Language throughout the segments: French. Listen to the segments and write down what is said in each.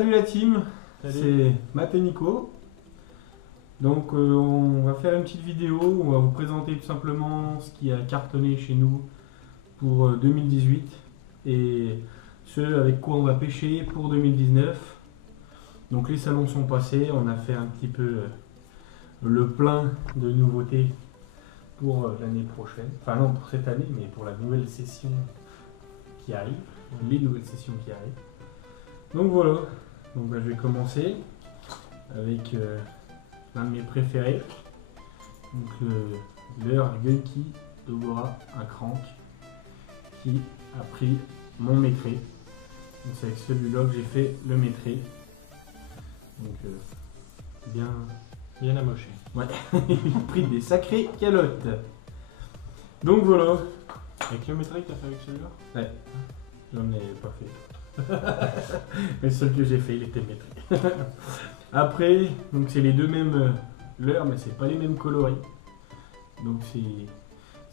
salut la team, Salut. c'est Matt et Nico. Donc on va faire une petite vidéo où on va vous présenter tout simplement ce qui a cartonné chez nous pour 2018 et ce avec quoi on va pêcher pour 2019. Donc les salons sont passés, on a fait un petit peu le plein de nouveautés pour l'année prochaine. Enfin non, pour cette année, mais pour la nouvelle session qui arrive, les nouvelles sessions qui arrivent. Donc voilà, donc, je vais commencer avec l'un de mes préférés, donc le leurre Gunky d'Ogora, un crank qui a pris mon métré. Donc c'est avec celui-là que j'ai fait le métré. Donc bien amoché. Ouais, il a pris des sacrées calottes. Donc voilà. Avec le métré que t'as fait avec celui-là? Ouais, j'en ai pas fait. Mais le seul que j'ai fait, il était métré. Après, donc c'est les deux mêmes leurres, mais c'est pas les mêmes coloris. Donc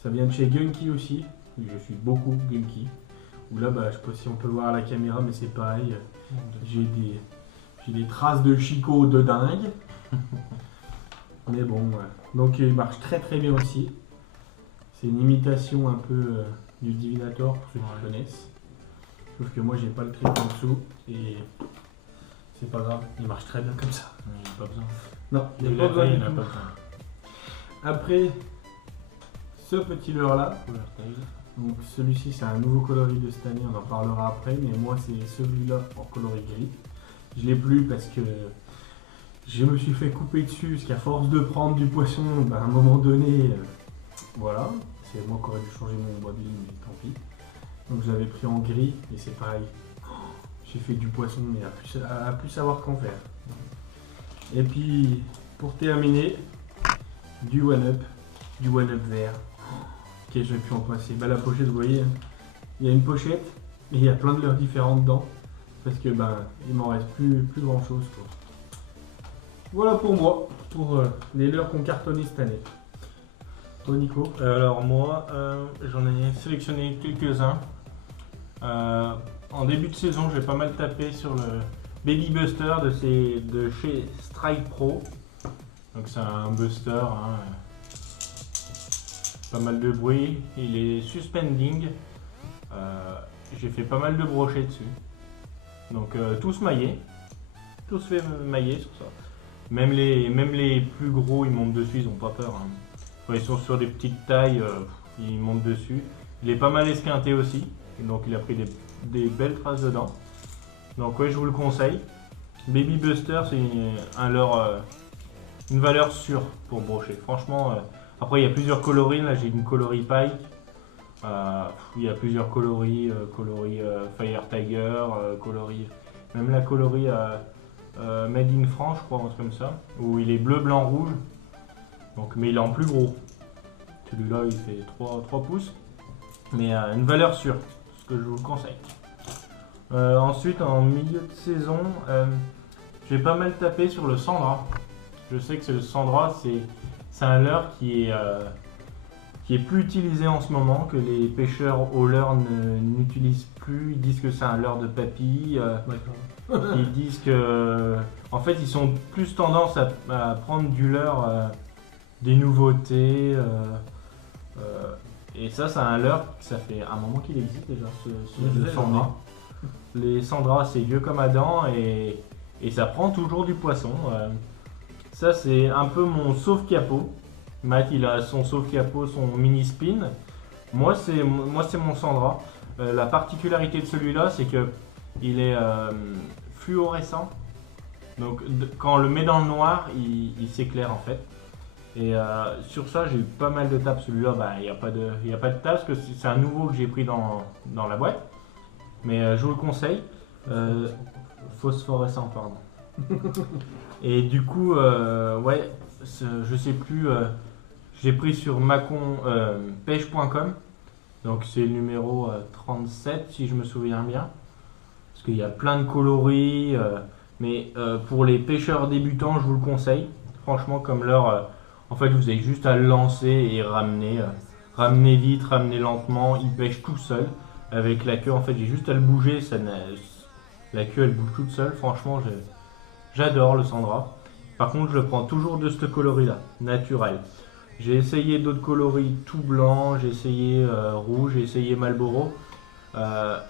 ça vient de chez Gunky aussi. Je suis beaucoup Gunky. Où là, je sais pas si on peut voir à la caméra, mais c'est pareil. J'ai des traces de Chico de dingue. Mais bon, ouais. Donc il marche très très bien aussi. C'est une imitation un peu du Divinator pour ceux qui connaissent. Sauf que moi j'ai pas le trick en dessous et c'est pas grave, il marche très bien comme ça. Il n'y a pas besoin. Non, il n'y a pas besoin du pas tout. besoin. Après, ce petit leurre là, donc celui-ci c'est un nouveau coloris de cette année, on en parlera après, mais moi c'est celui-là en coloris gris. Je l'ai plus parce que je me suis fait couper dessus, parce qu'à force de prendre du poisson, à un moment donné, voilà, c'est moi qui aurais dû changer mon bois de ligne, mais tant pis. Donc je l'avais pris en gris et c'est pareil. J'ai fait du poisson mais à plus savoir qu'en faire. Et puis pour terminer, du one-up vert. Ok, je vais plus en passer. La pochette, vous voyez, il y a une pochette et il y a plein de leurres différents dedans. Parce que il m'en reste plus grand chose. Voilà pour moi, pour les leurres qu'on cartonné cette année. Toi Nico? Alors moi, j'en ai sélectionné quelques-uns. En début de saison, j'ai pas mal tapé sur le Baby Buster de chez Strike Pro. Donc c'est un buster, pas mal de bruit. Il est suspending. J'ai fait pas mal de brochets dessus. Donc tous maillés, tous fait mailler sur ça. Même les plus gros, ils montent dessus, ils ont pas peur. Quand ils sont sur des petites tailles, ils montent dessus. Il est pas mal esquinté aussi, donc il a pris des belles traces dedans. Donc ouais, je vous le conseille. Baby Buster, c'est une valeur sûre pour brocher. Franchement, après il y a plusieurs coloris. Là j'ai une coloris Pike. Il y a plusieurs coloris, Fire Tiger, même la coloris Made in France, je crois, un truc comme ça, où il est bleu, blanc, rouge. Donc, mais il est en plus gros. Celui-là, il fait 3 pouces. Mais une valeur sûre, ce que je vous le conseille. Ensuite, en milieu de saison, j'ai pas mal tapé sur le Sandra. Je sais que le Sandra, c'est un leurre qui est plus utilisé en ce moment, que les pêcheurs au leurre n'utilisent plus. Ils disent que c'est un leurre de papy. Ils disent que, en fait, ils sont plus tendance à prendre du leurre des nouveautés. Et ça, c'est un leurre, ça fait un moment qu'il existe déjà, ce Sandra. Les Sandra, c'est vieux comme Adam et ça prend toujours du poisson. Ça, c'est un peu mon sauve-capot. Matt, il a son sauve-capot, son mini spin. Moi, c'est mon Sandra. La particularité de celui-là, c'est que il est fluorescent. Donc, quand on le met dans le noir, il s'éclaire en fait. Et sur ça, j'ai eu pas mal de tapes. Celui-là, il n'y a pas de tape parce que c'est un nouveau que j'ai pris dans la boîte. Mais je vous le conseille. Phosphorescent, pardon. Et du coup, ouais, je sais plus. J'ai pris sur pêche.com. Donc c'est le numéro 37 si je me souviens bien. Parce qu'il y a plein de coloris. Mais pour les pêcheurs débutants, je vous le conseille. Franchement, comme leurre, en fait, vous avez juste à le lancer et ramener. Ramener vite, ramener lentement. Il pêche tout seul. Avec la queue, en fait, j'ai juste à le bouger. La queue elle bouge toute seule, franchement j'adore le Sandra. Par contre je le prends toujours de ce coloris là, naturel. J'ai essayé d'autres coloris tout blanc, j'ai essayé rouge, j'ai essayé Marlboro.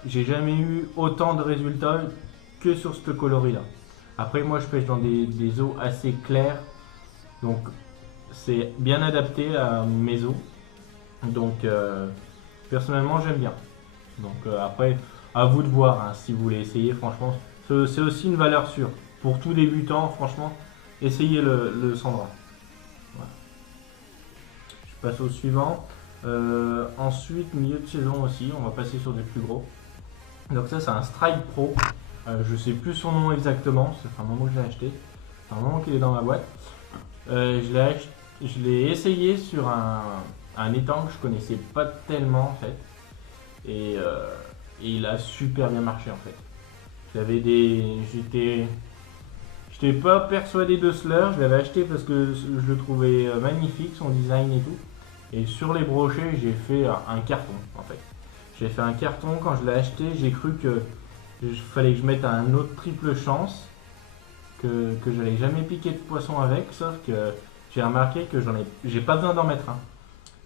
J'ai jamais eu autant de résultats que sur ce coloris là. Après moi je pêche dans des eaux assez claires, donc c'est bien adapté à mes eaux. Donc personnellement j'aime bien. Donc après à vous de voir hein, si vous voulez essayer, franchement c'est aussi une valeur sûre. Pour tout débutant, franchement, essayez le Sandra. Voilà. Je passe au suivant. Ensuite, milieu de saison aussi, on va passer sur des plus gros. Donc ça c'est un Strike Pro. Je sais plus son nom exactement, ça fait un moment que je l'ai acheté. Ça fait un moment qu'il est dans ma boîte. Je l'ai essayé sur un étang que je connaissais pas tellement en fait. Et il a super bien marché en fait. J'étais pas persuadé de cela, je l'avais acheté parce que je le trouvais magnifique, son design et tout. Et sur les brochets, j'ai fait un carton en fait. J'ai fait un carton quand je l'ai acheté, j'ai cru que fallait que je mette un autre triple chance, que j'allais jamais piquer de poisson avec, sauf que j'ai remarqué que j'ai pas besoin d'en mettre un.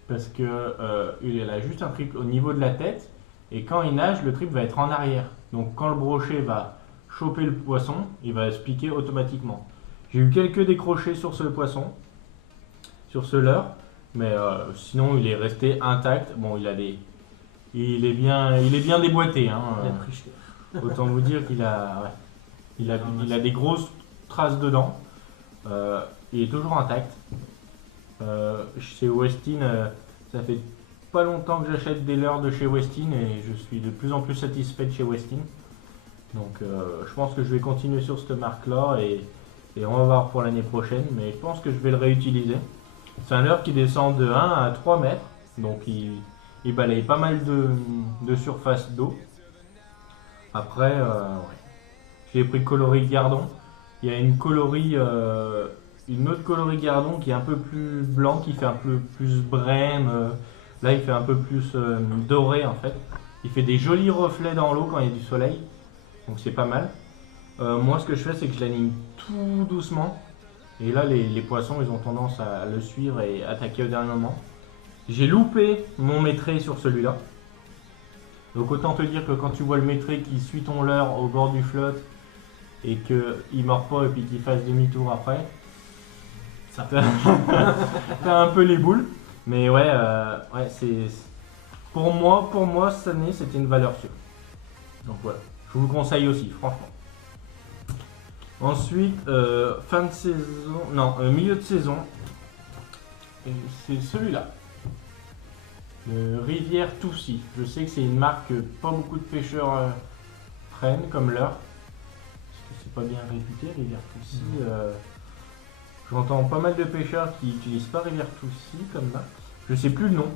Parce que il a juste un triple au niveau de la tête, et quand il nage, le triple va être en arrière. Donc quand le brochet va choper le poisson, il va se piquer automatiquement. J'ai eu quelques décrochés sur ce poisson, sur ce leurre, mais sinon il est resté intact. Bon, il est bien déboîté. Hein, autant vous dire qu'il il a des grosses traces dedans. Il est toujours intact. Chez Westin, ça fait pas longtemps que j'achète des leurres de chez Westin et je suis de plus en plus satisfait de chez Westin. Donc je pense que je vais continuer sur cette marque là et on va voir pour l'année prochaine, mais je pense que je vais le réutiliser. C'est un leurre qui descend de 1 à 3 mètres, donc il balaye pas mal de surface d'eau. Après, j'ai pris coloris Gardon. Il y a une autre coloris Gardon qui est un peu plus blanc, qui fait un peu plus brème. Là, il fait un peu plus doré en fait. Il fait des jolis reflets dans l'eau quand il y a du soleil. Donc c'est pas mal. Moi, ce que je fais, c'est que je l'anime tout doucement. Et là, les poissons, ils ont tendance à le suivre et attaquer au dernier moment. J'ai loupé mon maîtré sur celui-là. Donc autant te dire que quand tu vois le maîtré qui suit ton leurre au bord du flotte et qu'il ne mord pas et puis qu'il fasse demi-tour après, ça fait un peu les boules. Mais ouais, c'est pour moi cette année c'était une valeur sûre. Donc voilà, je vous le conseille aussi, franchement. Ensuite, fin de saison, non, milieu de saison, c'est celui-là. Le Rivière Toussy. Je sais que c'est une marque que pas beaucoup de pêcheurs prennent comme leur. Parce que c'est pas bien réputé, Rivière Toussy. J'entends pas mal de pêcheurs qui n'utilisent pas Rivière Toussy comme marque. Je sais plus le nom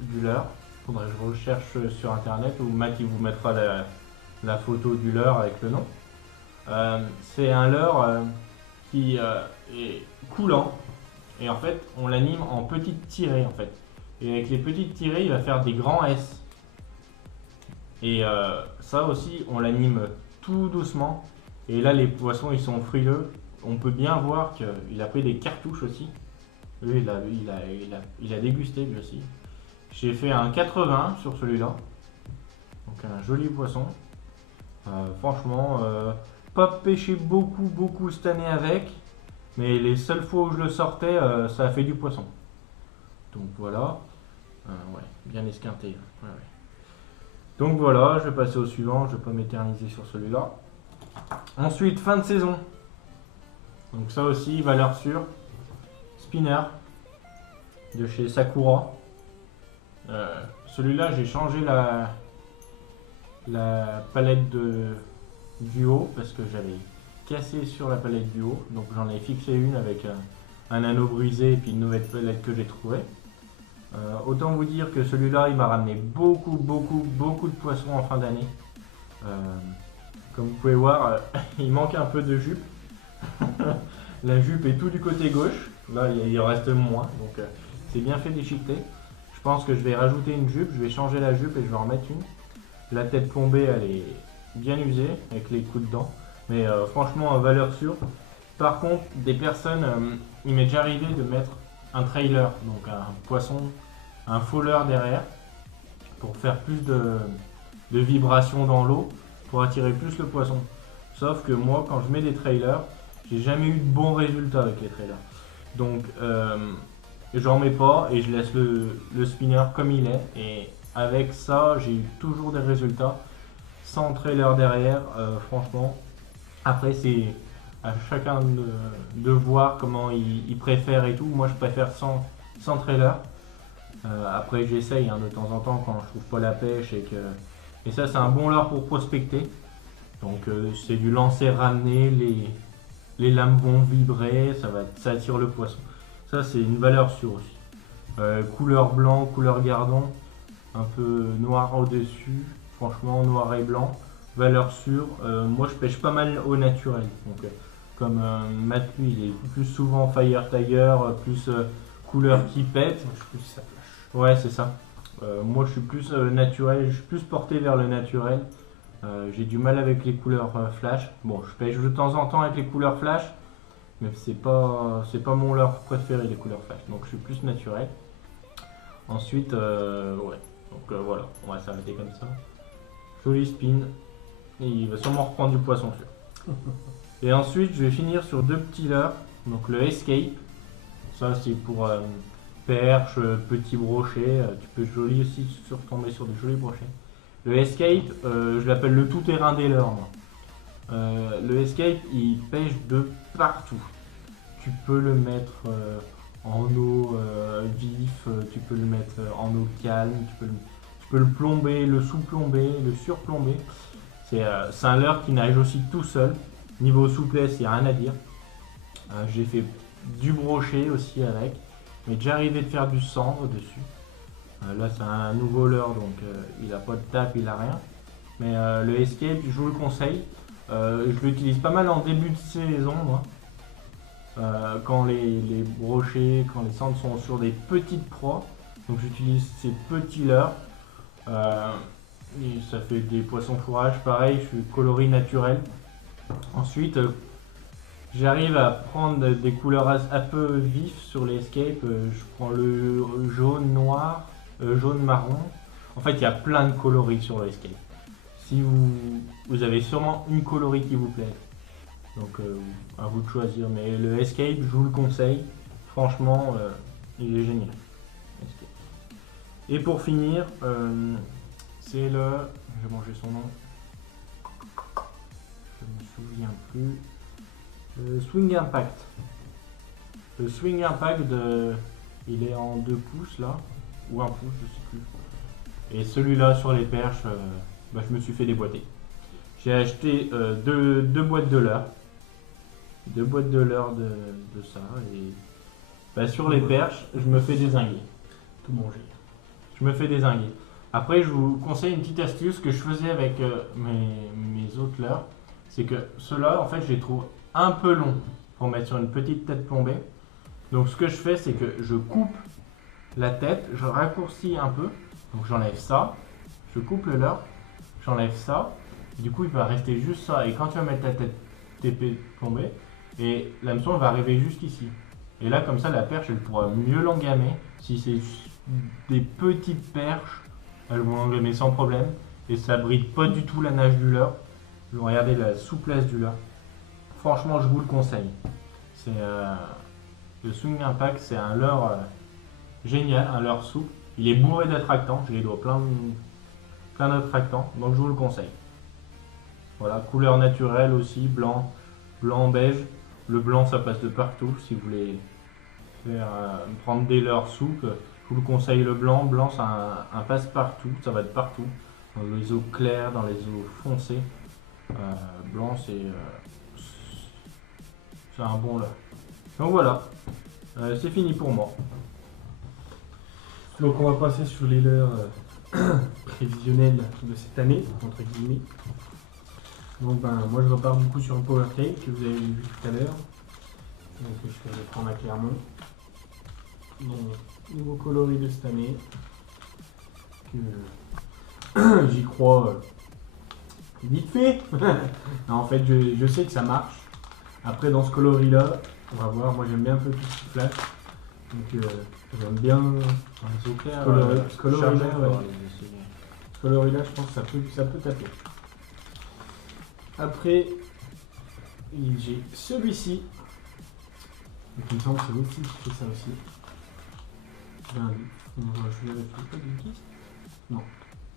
du leurre. Faudrait que je recherche sur internet ou Matt il vous mettra la photo du leurre avec le nom. C'est un leurre qui est coulant. Et en fait, on l'anime en petites tirées en fait. Et avec les petites tirées, il va faire des grands S. Et ça aussi, on l'anime tout doucement. Et là, les poissons, ils sont frileux. On peut bien voir qu'il a pris des cartouches aussi. Lui, il a dégusté lui aussi. J'ai fait un 80 sur celui-là. Donc un joli poisson. Franchement, pas pêché beaucoup cette année avec. Mais les seules fois où je le sortais, ça a fait du poisson. Donc voilà. Ouais, bien esquinté. Ouais. Donc voilà, je vais passer au suivant. Je ne vais pas m'éterniser sur celui-là. Ensuite, fin de saison. Donc ça aussi, valeur sûre. Spinner de chez Sakura. Celui-là, j'ai changé la palette du haut parce que j'avais cassé sur la palette du haut, donc j'en ai fixé une avec un anneau brisé et puis une nouvelle palette que j'ai trouvée. Autant vous dire que celui-là il m'a ramené beaucoup de poissons en fin d'année. Comme vous pouvez voir, il manque un peu de jupe. La jupe est tout du côté gauche, là il en reste moins, donc c'est bien fait déchiqueter. Je pense que je vais rajouter une jupe, je vais changer la jupe et je vais en remettre une. La tête plombée, elle est bien usée avec les coups de dents. Mais franchement, valeur sûre. Par contre, des personnes, il m'est déjà arrivé de mettre un trailer, donc un poisson, un faux leurre derrière, pour faire plus de vibrations dans l'eau, pour attirer plus le poisson. Sauf que moi, quand je mets des trailers, j'ai jamais eu de bons résultats avec les trailers. Donc, j'en mets pas et je laisse le spinner comme il est. Et avec ça, j'ai eu toujours des résultats. Sans trailer derrière, franchement. Après, c'est à chacun de voir comment il préfère et tout. Moi, je préfère sans trailer. Après, j'essaye de temps en temps quand je trouve pas la pêche. Et ça, c'est un bon leurre pour prospecter. Donc, c'est du lancer ramener, les lames vont vibrer, ça attire le poisson. Ça, c'est une valeur sûre aussi. Couleur blanc, couleur gardon, un peu noir au-dessus. Franchement, noir et blanc. Valeur sûre. Moi, je pêche pas mal au naturel. Donc, comme Matt, lui, il est plus souvent Fire Tiger, plus couleur qui pète. Je trouve que ça flash. Ouais, c'est ça. Moi, je suis plus naturel, je suis plus porté vers le naturel. J'ai du mal avec les couleurs flash. Bon, je pêche de temps en temps avec les couleurs flash, mais c'est pas mon leurre préféré, les couleurs flash. Donc, je suis plus naturel. Ensuite, ouais. Donc voilà, on va s'arrêter comme ça. Joli spin. Et il va sûrement reprendre du poisson sûr. Et ensuite, je vais finir sur deux petits leurres. Donc le Escape. Ça, c'est pour perche, petit brochet. Tu peux joli aussi tomber sur des jolis brochets. Le Escape, je l'appelle le tout-terrain des leurres. Moi. Le Escape, il pêche de partout. Tu peux le mettre en eau vif, tu peux le mettre en eau calme, tu peux le plomber, le sous-plomber, le surplomber. C'est un leurre qui nage aussi tout seul. Niveau souplesse, il n'y a rien à dire. J'ai fait du brochet aussi avec. Mais déjà arrivé de faire du cendre dessus. Là, c'est un nouveau leurre, donc il n'a pas de tape, il n'a rien. Mais le Escape, je vous le conseille. Je l'utilise pas mal en début de saison, moi. Quand les brochets, quand les cendres sont sur des petites proies. Donc j'utilise ces petits leurres. Et ça fait des poissons fourrage, pareil, je suis coloris naturel. Ensuite, j'arrive à prendre des couleurs un peu vives sur les Escape. Je prends le jaune noir, jaune marron. En fait, il y a plein de coloris sur le Escape. Si vous avez sûrement une coloris qui vous plaît. Donc, à vous de choisir. Mais le Escape, je vous le conseille. Franchement, il est génial. Escape. Et pour finir, c'est le... J'ai mangé son nom. Je ne me souviens plus. Le Swing Impact. Le Swing Impact, il est en 2 pouces là. Ou 1 pouce, je sais plus. Et celui-là sur les perches, je me suis fait déboîter. J'ai acheté 2 boîtes de leurre. 2 boîtes de leurre de ça. Et sur les perches, je me fais dézinguer. Tout manger. Je me fais dézinguer. Après, je vous conseille une petite astuce que je faisais avec mes autres leurres. C'est que ceux-là, en fait, je les trouve un peu longs pour mettre sur une petite tête plombée. Donc, ce que je fais, c'est que je coupe la tête, je raccourcis un peu. Donc, j'enlève ça, je coupe le leurre, j'enlève ça. Du coup, il va rester juste ça. Et quand tu vas mettre ta tête TP plombée, et l'hameçon va arriver jusqu'ici. Et là, comme ça, la perche, elle pourra mieux l'engamer. Si c'est des petites perches, elles vont l'engamer sans problème. Et ça bride pas du tout la nage du leurre. Regardez la souplesse du leurre. Franchement, je vous le conseille. C'est le Swing Impact, c'est un leurre génial, un leurre souple. Il est bourré d'attractants. Je les dois plein d'attractants. Donc, je vous le conseille. Voilà, couleur naturelle aussi, blanc, beige. Le blanc, ça passe de partout. Si vous voulez prendre des leurres souples, je vous le conseille le blanc. Blanc, c'est un passe-partout. Ça va de partout. Dans les eaux claires, dans les eaux foncées. Blanc, c'est un bon leurre. Donc voilà, c'est fini pour moi. Donc on va passer sur les leurres prévisionnels de cette année, entre guillemets. Donc moi je repars du coup sur un Power Tail que vous avez vu tout à l'heure. Donc je vais prendre à Clermont. Donc nouveau coloris de cette année. Que j'y crois vite fait. Non, en fait, je sais que ça marche. Après, dans ce coloris-là, on va voir. Moi, j'aime bien un peu tout ce qui flash. Donc, j'aime bien Les eaux claires, ce coloris-là. chargé, Ouais. quoi, les essayer. Ce coloris-là, je pense que ça peut taper. Après, j'ai celui-ci. Donc, il me semble que c'est aussi qui fait ça aussi. J'ai un doute. Je vérifie. Pas d'une kiss? Non,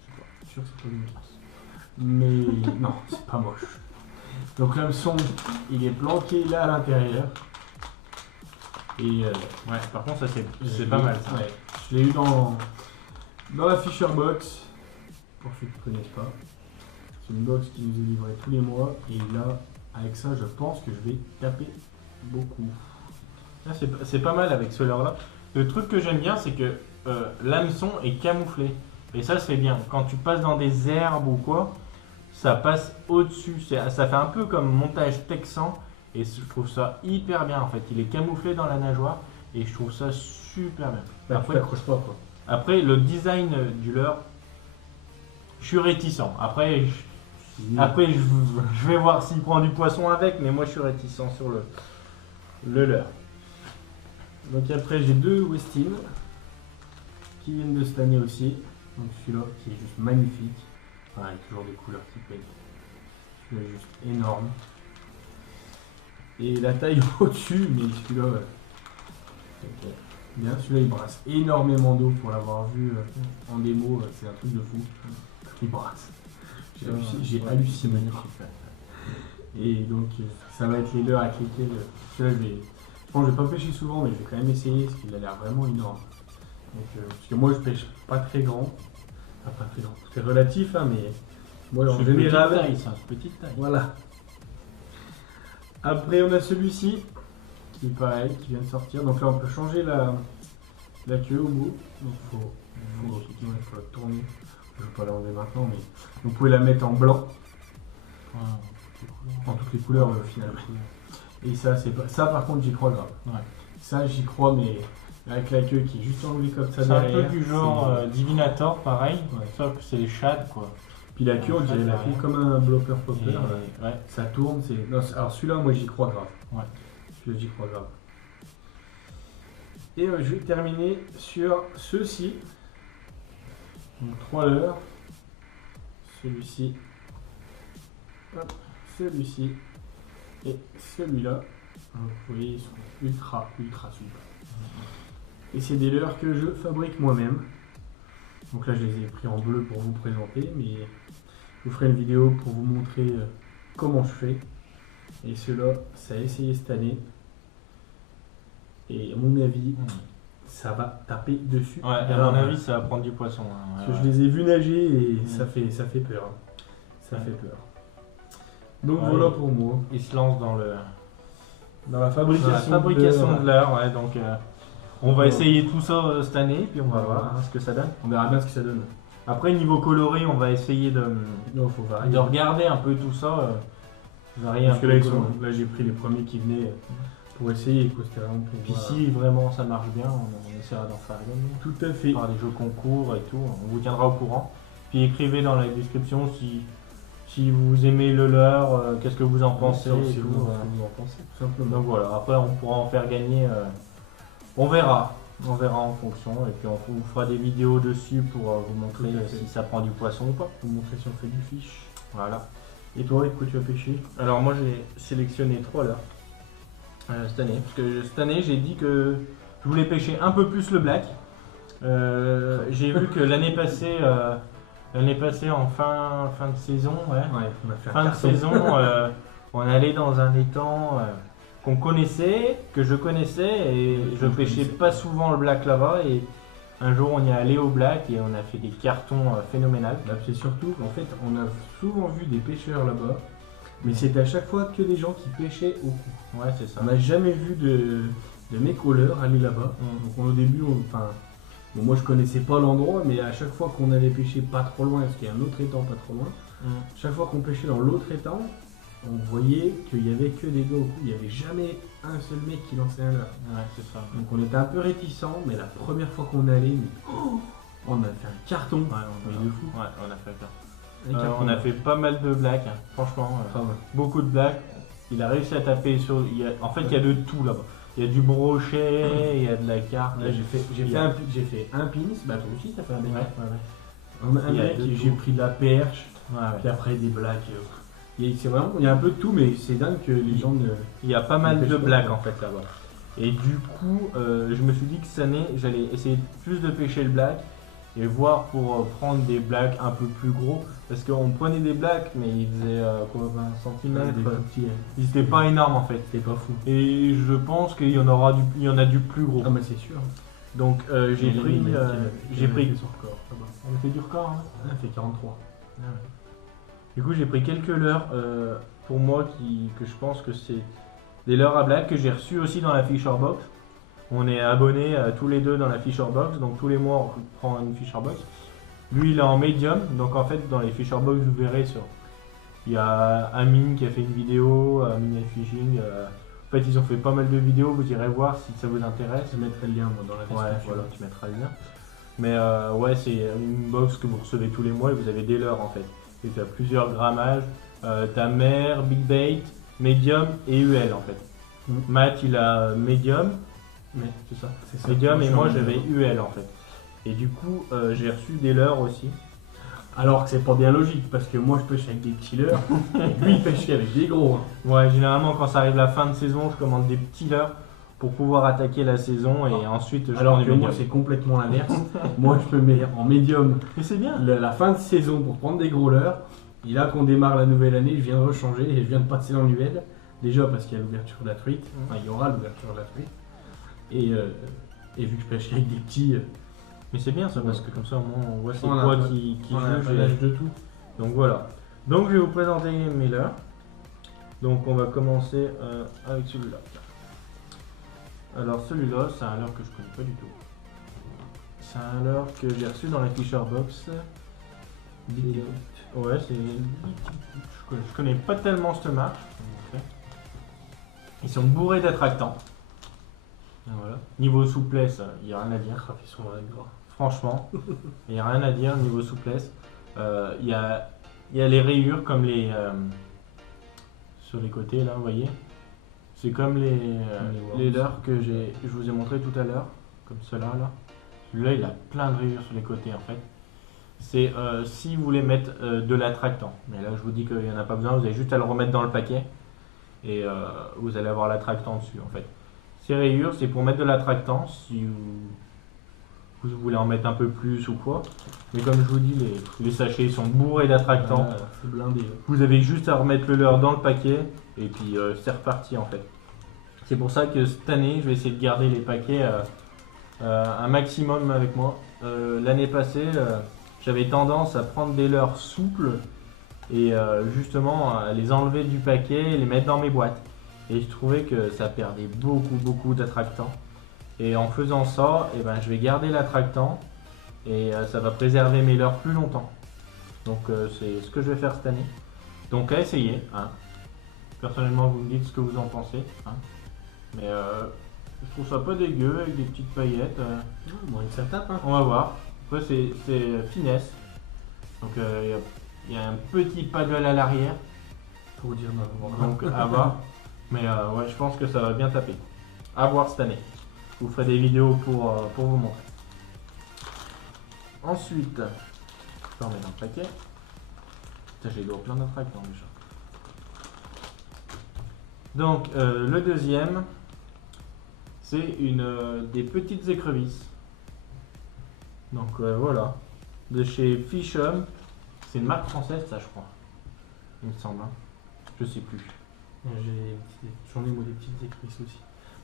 je suis pas sûr que c'est pas d'une kiss. Mais non, c'est pas moche. Donc l'hameçon, il est planqué là à l'intérieur. Et Ouais, par contre, ça je c'est l'ai- pas mal ça. ouais, je l'ai eu dans la Fisher Box. Pour ceux qui ne connaissent pas. C'est une box qui nous est livrée tous les mois. Et là, avec ça, je pense que je vais taper beaucoup. Ah, c'est pas mal avec ce leurre là. Le truc que j'aime bien, c'est que l'hameçon est camouflé. Et ça, c'est bien. Quand tu passes dans des herbes ou quoi, ça passe au-dessus. Ça fait un peu comme montage texan. Et je trouve ça hyper bien en fait. Il est camouflé dans la nageoire. Et je trouve ça super bien. Bah, tu t'accroches pas quoi. Après, le design du leurre, je suis réticent. Après, je vais voir s'il prend du poisson avec. Mais moi, je suis réticent sur le leurre. Donc après, j'ai deux Westin qui viennent de cette année aussi. Donc celui-là qui est juste magnifique. Pareil, toujours des couleurs qui pètent. Celui-là est juste énorme. Et la taille au-dessus, mais celui-là, ok. Bien, celui-là il brasse énormément d'eau pour l'avoir vu en démo, c'est un truc de fou. Il brasse. J'ai halluciné. Et donc ça va être les leurres avec lesquels celui-là je pense que je vais pas pêcher souvent, mais je vais quand même essayer parce qu'il a l'air vraiment énorme. Donc, parce que moi je pêche pas très grand. Enfin, pas très grand. C'est relatif, hein, mais moi en C'est petite général. taille, ça. Petite taille. Voilà. Après, on a celui-ci qui est pareil, qui vient de sortir. Donc là, on peut changer la queue au bout. Donc effectivement, il faut la tourner. Je ne vais pas l'enlever maintenant, mais vous pouvez la mettre en blanc, en toutes les couleurs au final. Et ça, c'est pas ça. Par contre, j'y crois grave. Ouais. Ça, j'y crois, mais avec la queue qui est juste enlevée comme ça C'est un derrière. peu du genre Divinator, pareil. Ouais. Sauf que c'est les shad quoi. Puis la queue, on dirait la fait comme un blocker popper. Et- ouais. Ça tourne, c'est. Non, alors celui-là, moi j'y crois grave. Ouais. Celui-là, j'y crois grave. Et je vais terminer sur ceux-ci. Donc 3 leurres. Celui-ci. Hop, celui-ci. Et celui-là. Donc, vous voyez, ils sont ultra souples. Et c'est des leurres que je fabrique moi-même. Donc là, je les ai pris en bleu pour vous présenter, mais je vous ferai une vidéo pour vous montrer comment je fais. Et ceux-là, ça a essayé cette année. Et à mon avis, ça va taper dessus. Ouais, à mon avis, ça va prendre du poisson. Hein. Parce que je les ai vus nager et ça fait peur. Ça fait peur. Donc Ouais, voilà pour moi. Il se lance dans La la fabrication, fabrication de leurre. leurre. Ouais, donc, on va essayer tout ça cette année, puis on va Voilà. voir ce que ça donne. On verra bien ce que ça donne. Après, niveau coloris, on va essayer de Faut varier. regarder un peu tout ça. Varier Parce un que peu là, le coloris. là j'ai pris les premiers qui venaient pour essayer. Quoi. C'était vraiment pour Puis voir. si vraiment ça marche bien, on essaiera d'en faire gagner. Tout à fait. Par des jeux concours et tout, on vous tiendra au courant. Puis écrivez dans la description si vous aimez le leurre, qu'est-ce que vous en pensez et Si tout, vous en pensez, tout simplement. Donc voilà, après on pourra en faire gagner, on verra en fonction et puis on vous fera des vidéos dessus pour vous montrer Tout à fait. si ça prend du poisson ou pas. Pour vous montrer si on fait du fish. Voilà. Et toi, avec quoi tu as pêché? Alors moi j'ai sélectionné 3 leurres cette année, parce que cette année j'ai dit que je voulais pêcher un peu plus le black. J'ai vu que l'année passée en fin de saison, ouais, on a fait un fin de carton. saison, on allait dans un étang qu'on connaissait, que je connaissais, et je pêchais pas souvent le black là-bas. Et un jour, on y est allé au black et on a fait des cartons phénoménales. Là, c'est surtout qu'en fait, on a souvent vu des pêcheurs là-bas, mais c'était à chaque fois que des gens qui pêchaient au coup. Ouais, c'est ça. On n'a jamais vu de mecs au leurre aller là-bas. Donc au début, bon, moi je connaissais pas l'endroit, mais à chaque fois qu'on allait pêcher pas trop loin, parce qu'il y a un autre étang pas trop loin, chaque fois qu'on pêchait dans l'autre étang, on voyait qu'il y avait que des gars au coup. Il n'y avait jamais un seul mec qui lançait un leurre. Ouais, c'est ça. Donc on était un peu réticents, mais la première fois qu'on allait, On a fait un carton. Ouais, de fou. Ouais, on a fait ça. Un carton. On a fait pas mal de blagues, hein. Franchement, Ah ouais. beaucoup de blagues. Il a réussi à taper sur. En fait, il y a de tout là-bas. Il y a du brochet, il y a de la carte. Là, j'ai fait un pins. Bah, toi aussi, t'as fait un Ouais, mec. ouais, ouais. Un Il y a mec, de j'ai tout. pris de la perche. Ouais, Puis ouais. après des blagues. C'est vraiment, il y a un peu de tout, mais c'est dingue que les gens ne. Il y a pas mal Pêche de pas, blagues quoi. en fait là-bas. Et du coup, je me suis dit que cette année, j'allais essayer plus de pêcher le black et voir pour prendre des blacks un peu plus gros. Parce qu'on prenait des blacks, mais ils faisaient quoi, 20 cm. Des tout petits, Ils étaient pas énormes en fait. c'était pas fou. Et je pense qu'il y en a du plus gros. Ah, mais c'est sûr. Donc j'ai pris. J'ai pris. son record. On a fait du record, hein. On a fait 43. Ah ouais. Du coup, j'ai pris quelques leurres pour moi que je pense que c'est des leurres à black que j'ai reçus aussi dans la Fisher Box. On est abonnés tous les deux dans la Fisher Box, donc tous les mois on prend une Fisher Box. Lui il est en medium, donc en fait dans les Fisher Box vous verrez il y a Amine qui a fait une vidéo, Amine Fishing. En fait ils ont fait pas mal de vidéos, vous irez voir si ça vous intéresse. Je mettrai le lien moi, dans la Ouais, description. voilà, tu mettras le lien. Mais ouais, c'est une box que vous recevez tous les mois et vous avez des leurres en fait. Et tu as plusieurs grammages. Ta mère, Big Bait, Medium et UL en fait. Matt il a Medium, Mais c'est ça. c'est ça. Medium et moi je j'avais UL en fait. Et du coup j'ai reçu des leurres aussi. Alors que c'est pas bien logique parce que moi je pêche avec des petits leurres et lui il pêche avec des gros. Hein. Ouais, généralement quand ça arrive la fin de saison, je commande des petits leurres pour pouvoir attaquer la saison et ensuite je prends Alors des que moi médiums. c'est complètement l'inverse. Moi je me mets en médium Mais c'est bien. la fin de saison pour prendre des gros leurres. Et là qu'on démarre la nouvelle année, je viens de rechanger et je viens de passer dans l'UL. Déjà parce qu'il y a l'ouverture de la truite. Enfin il y aura l'ouverture de la truite. Et vu que je pêche avec des petits, Mais c'est bien ça parce que comme ça au moins on voit c'est On a quoi un peu- qui on a un juge. peu l'âge de tout. Donc voilà. Donc je vais vous présenter mes leurres. Donc on va commencer avec celui-là. Alors celui-là, c'est un leurre que je connais pas du tout. C'est un leurre que j'ai reçu dans la Fisher Box. Ouais, c'est. Je connais pas tellement cette marque. Ils sont bourrés d'attractants. Voilà. Niveau souplesse, il n'y a rien à dire. Ils sont vraiment gras. Franchement, il n'y a rien à dire niveau souplesse. Il y a les rayures comme les sur les côtés là, vous voyez. C'est comme les leurres que je vous ai montré tout à l'heure, comme cela là. Celui-là, il a plein de rayures sur les côtés en fait. C'est si vous voulez mettre de l'attractant. Mais là, je vous dis qu'il n'y en a pas besoin. Vous avez juste à le remettre dans le paquet et vous allez avoir l'attractant dessus en fait. Ces rayures, c'est pour mettre de l'attractant si vous voulez en mettre un peu plus ou quoi. Mais comme je vous dis, les sachets sont bourrés d'attractants. C'est blindé. Vous avez juste à remettre le leurre dans le paquet et puis c'est reparti en fait. C'est pour ça que cette année, je vais essayer de garder les paquets un maximum avec moi. L'année passée, j'avais tendance à prendre des leurres souples et justement à les enlever du paquet et les mettre dans mes boîtes. Et je trouvais que ça perdait beaucoup d'attractants. Et en faisant ça, eh ben, je vais garder l'attractant et ça va préserver mes leurres plus longtemps. Donc c'est ce que je vais faire cette année. Donc à essayer. Hein. Personnellement, vous me dites ce que vous en pensez. Hein. Mais je trouve ça pas dégueu avec des petites paillettes. Bon, ça tape. Hein. On va voir. Après c'est finesse. Donc il y a un petit paddle à l'arrière. Pour dire non. Donc à voir. Mais ouais, je pense que ça va bien taper. À voir cette année. Je vous ferai des vidéos pour vous montrer. Ensuite, je remets dans le paquet. Putain, j'ai plein d'attractants déjà. Donc le deuxième, c'est des petites écrevisses. Donc voilà, de chez Fishum. C'est une marque française ça je crois. Il me semble. Hein. Je sais plus. J'en ai moi des petites écrices aussi.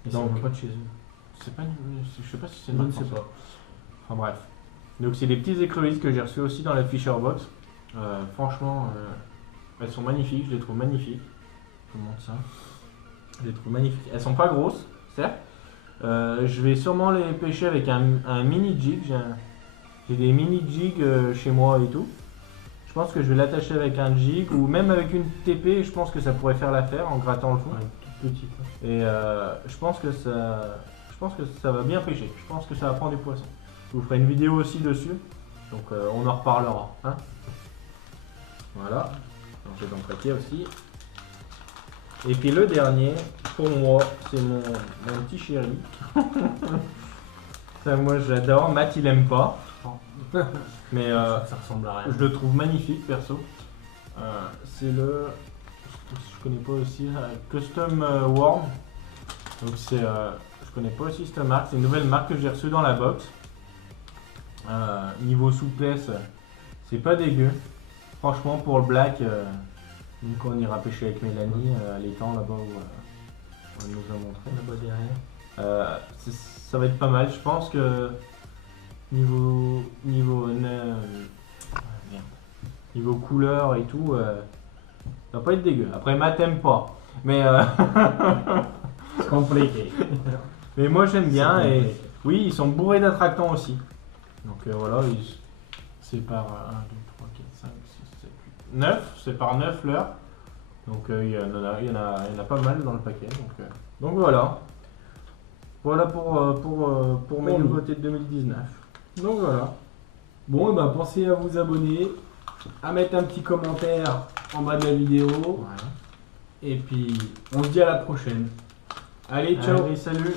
Mais Donc, c'est pas de chez eux. C'est pas je sais pas si c'est une Je marque ne sais française. pas. Enfin bref. Donc c'est des petites écrevisses que j'ai reçues aussi dans la Fisher Box. Franchement, elles sont magnifiques, je les trouve magnifiques. Je vous montre ça. Je les trouve magnifiques. Elles sont pas grosses, certes. Je vais sûrement les pêcher avec un mini jig. J'ai des mini jigs chez moi et tout. Je pense que je vais l'attacher avec un jig ou même avec une TP. Je pense que ça pourrait faire l'affaire en grattant le fond. Ouais, toute petite. Hein. Et je pense que ça va bien pêcher. Je pense que ça va prendre du poisson. Je vous ferai une vidéo aussi dessus. Donc on en reparlera. Hein, voilà. Donc j'ai dans le paquet aussi. Et puis le dernier, pour moi, c'est mon petit chéri. Ça, moi j'adore. Matt il aime pas. Mais Ça ressemble à rien. je le trouve magnifique perso. C'est le. Je connais pas aussi. Custom Worm. Donc c'est. Je connais pas aussi cette marque. C'est une nouvelle marque que j'ai reçue dans la box. Niveau souplesse, c'est pas dégueu. Franchement pour le black, quand on ira pêcher avec Mélanie à l'étang là-bas où elle nous a montré. Là-bas derrière. Ça va être pas mal. Je pense que niveau couleur et tout, ça va pas être dégueu. Après Matt aime pas, mais C'est compliqué. mais moi j'aime bien C'est et compliqué. oui ils sont bourrés d'attractants aussi. Donc voilà, c'est par 1, 2, 3, 4, 5, 6, 7, 8, 9, c'est par 9 l'heure. Donc il y en a pas mal dans le paquet. Donc voilà. Voilà pour mes Pour nous. nouveautés de 2019. Donc voilà. Bon, et ben pensez à vous abonner, à mettre un petit commentaire en bas de la vidéo. Voilà. Et puis, on se dit à la prochaine. Allez, ciao. Allez, salut.